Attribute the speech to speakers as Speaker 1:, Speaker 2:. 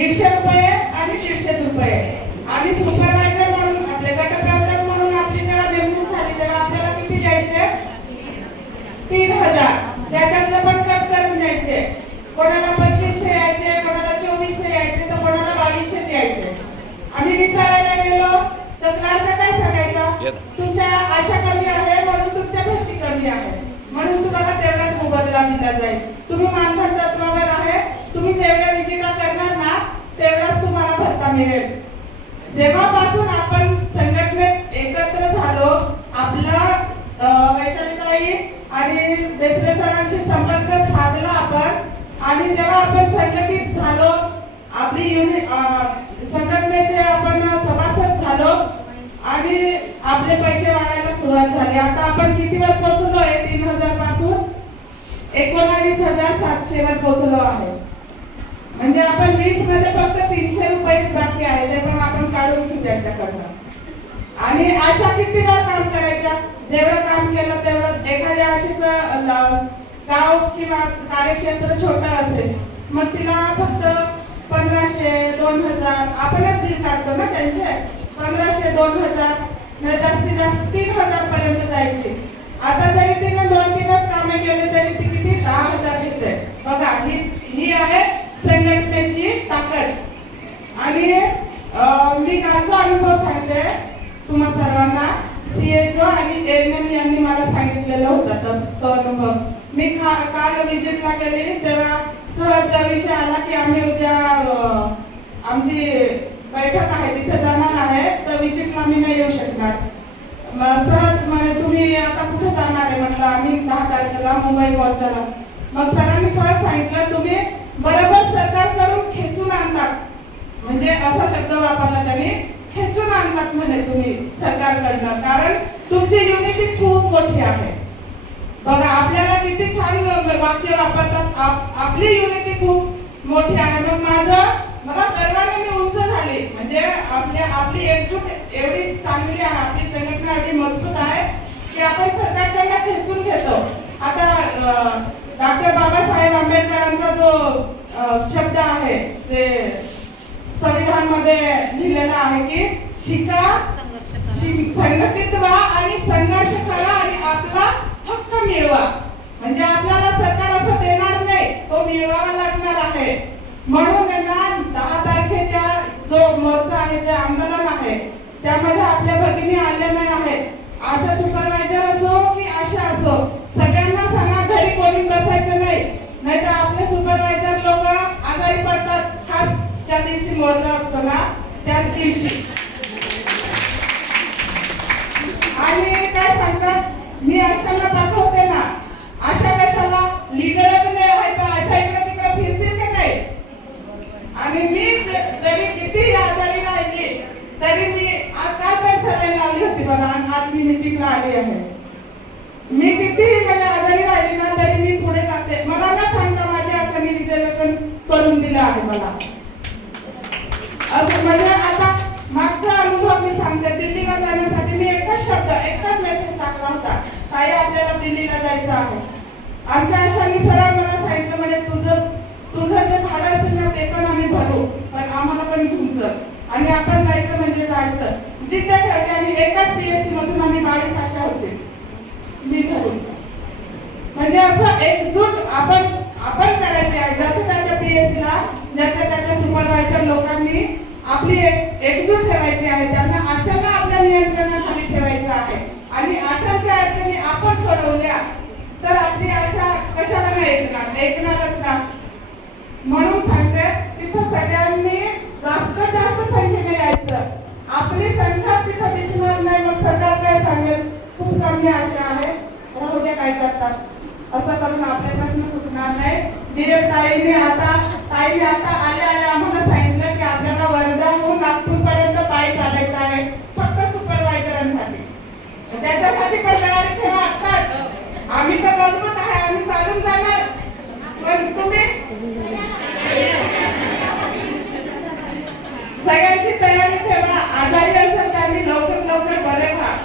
Speaker 1: दीडशे रुपये आणि दीडशे रुपये. आणि सुपरवायझर म्हणून आपले गटप्रवर्तक म्हणून आपली जेव्हा नेमणूक झाली. तेव्हा आपल्याला किती द्यायचे? तीन हजार. त्याच्यातलं पण कट करून द्यायचे. कोणाला पंचवीसशे यायचे कोणाला चोवीसशे यायचे तर कोणाला बावीसशे यायचे. आम्ही विचारायला गेलो तर क्लार्क काय सांगायचा. तुमच्या आशा कमी आहे म्हणून तुमच्या भरती कमी आहे. म्हणून तुम्हाला तेवढाच मोबदला दिला जाईल तुम्ही मानधन तत्वावर आहे तुम्ही जेवढ्या विजिटा करणार ना तेवढाच तुम्हाला भत्ता मिळेल जेव्हापासून आपण संघटनेत एकत्र झालो आपला वैशालीताई आणि देसले सरांशी संपर्क साधला आपण. आणि जेव्हा आपण संघटित झालो आपली युनि संघटनेचे आपण सभासद झालो आणि आपले पैसे वाढायला सुरुवात झाली. आता आपण कितीवर पोहोचलो आहे? तीन हजारपासून एकोणावीस हजार सातशे वर पोहोचलो आहे. म्हणजे आपण वीसमध्ये फक्त तीनशे रुपये बाकी आहे ते पण आपण काढून घेऊ त्यांच्याकडनं. आणि अशा किती काम करायच्या? जेवढं काम केलं तेवढं एखाद्या अशीच गाव किंवा कार्यक्षेत्र छोट असेल मग तिला फक्त पंधराशे दोन हजार आपणच बिल काढतो ना त्यांचे? पंधराशे दोन हजार नाही जास्तीत जास्त तीन हजार पर्यंत जायचे. आता जरी तिने दोन तीनच कामे केले तरी ती किती? दहा हजार दिसते. बघा ही आहे संघटनेची ताकद आणि अं, मी कालचा अनुभव सांगते तुम्हा सर्वांना सीएचओ आणि एएनएम यांनी मला सांगितलेलं होतं तस- तो अनुभव. मी का- काल विजिटला गेली तेव्हा सहज विषय आला की आम्ही उद्या आमची बैठक आहे तिथे जाणार आहे तर विजिटला मी नाही येऊ शकणार. मग सहज म्हणजे तुम्ही आता कुठे जाणार आहे? म्हटलं आम्ही दहा तारखेला मुंबई मोर्चाला मग सरांनी सहज सांगितलं तुम्ही बरोबर सरकार करून खेचून आणतात म्हणजे असा शब्द वापरला त्यांनी. खेचून आणतात म्हणे तुम्ही सरकारकडनं. कारण तुमची युनिटी खूप मोठी आहे. बघा आपल्याला किती छान वाक्य वापरतात. आपली युनिटी खूप मोठी आहे. मग माझं मला गर्वाने मी उंच झाली. म्हणजे आपल्या आपली एकजूट एवढी चांगली आहे आपली संघटना एवढी मजबूत आहे की आपण सरकारकडनं खेचून घेतो. आता डॉक्टर बाबासाहेब आंबेडकरांचा जो शब्द आहे जे मध्ये लिहिलेला आहे की शिका संघटित व्हा आणि संघर्ष करा आणि आपला हक्क मिळवा. म्हणजे आपल्याला सरकार असं देणार नाही तो मिळवावा लागणार आहे. म्हणून आहे ना दहा तारखेच्या जो मोर्चा आहे जे आंदोलन आहे त्यामध्ये आपल्या भगिनी आल्या नाही आहेत आशा सुपरवायझर असो की आशा असो सगळ्यांना सांगा घरी कोणी बसायचं नाही नाहीतर आपले सुपरवायझर लोक आजारी पडतात खास ज्या दिवशी मोर्चा असतो ना त्याच दिवशी. आणि काय सांगतात? मी अशाला दाखवते ना अशा कशाला? लिडरच नाही व्हायचं आशा इकडे तिकडे फिरतील का नाही? आणि मी जरी किती आजारी राहिली तरी मी आज काय पण लावली होती बघा आज मी मिटिंगला आली आहे. मी किती म्हणजे आजारी राहिली ना तरी मी पुढे जाते. मला ना सांगता माझी मी रिझर्वेशन करून दिलं आहे मला. असं म्हणजे आता मागचा अनुभव मी सांगते. दिल्लीला जाण्यासाठी मी एकच शब्द एकच मेसेज टाकला होता. ताई आपल्याला दिल्लीला जायचं आहे. आमच्या आशाने सरळ मला सांगितलं म्हणजे तुझं तुझं जे भाडं असेल ना ते पण आम्ही भरू पण आम्हाला पण तुमचं. आणि आपण जायचं म्हणजे जायचं. जिद्द ठेवली आणि एकाच पीएससी मधून आम्ही बावीस अशा होते. मी धरून म्हणजे असं एकजूट आपण आपण करायची आहे. ज्याच्या त्याच्या पीएससी ला ज्याच्या त्याच्या सुपरवायझर लोकांनी आपली एक एकजूट ठेवायची आहे. त्यांना आशाला आपल्या नियंत्रणाखाली ठेवायचं आहे. आणि आशाच्या अडचणी आपण सोडवल्या तर आपली आशा कशाला नाही ऐकणार? ऐकणारच ना. म्हणून सांगते तिथं सगळ्यांनी जास्त जास्त संख्येने यायचं. आपली संख्या तिथं दिसणार नाही मग सरकार काय सांगेल? खूप कमी आशा आहे. राहू द्या काय करतात. असं करून आपले प्रश्न सुटणार नाही. दिलीप ताईंनी आता ताई आता आल्या आल्या आम्हाला सांगितलं की आपल्याला वर्धाहून नागपूरपर्यंत पाय चालायचं आहे. फक्त सुपरवायझरांसाठी त्याच्यासाठी पण तयारी ठेवा आता आम्ही तर मजबूत आहे आम्ही चालून जाणार. पण तुम्ही सगळ्यांची तयारी ठेवा. आजारी असेल तर आम्ही लवकर लवकर बरे व्हा.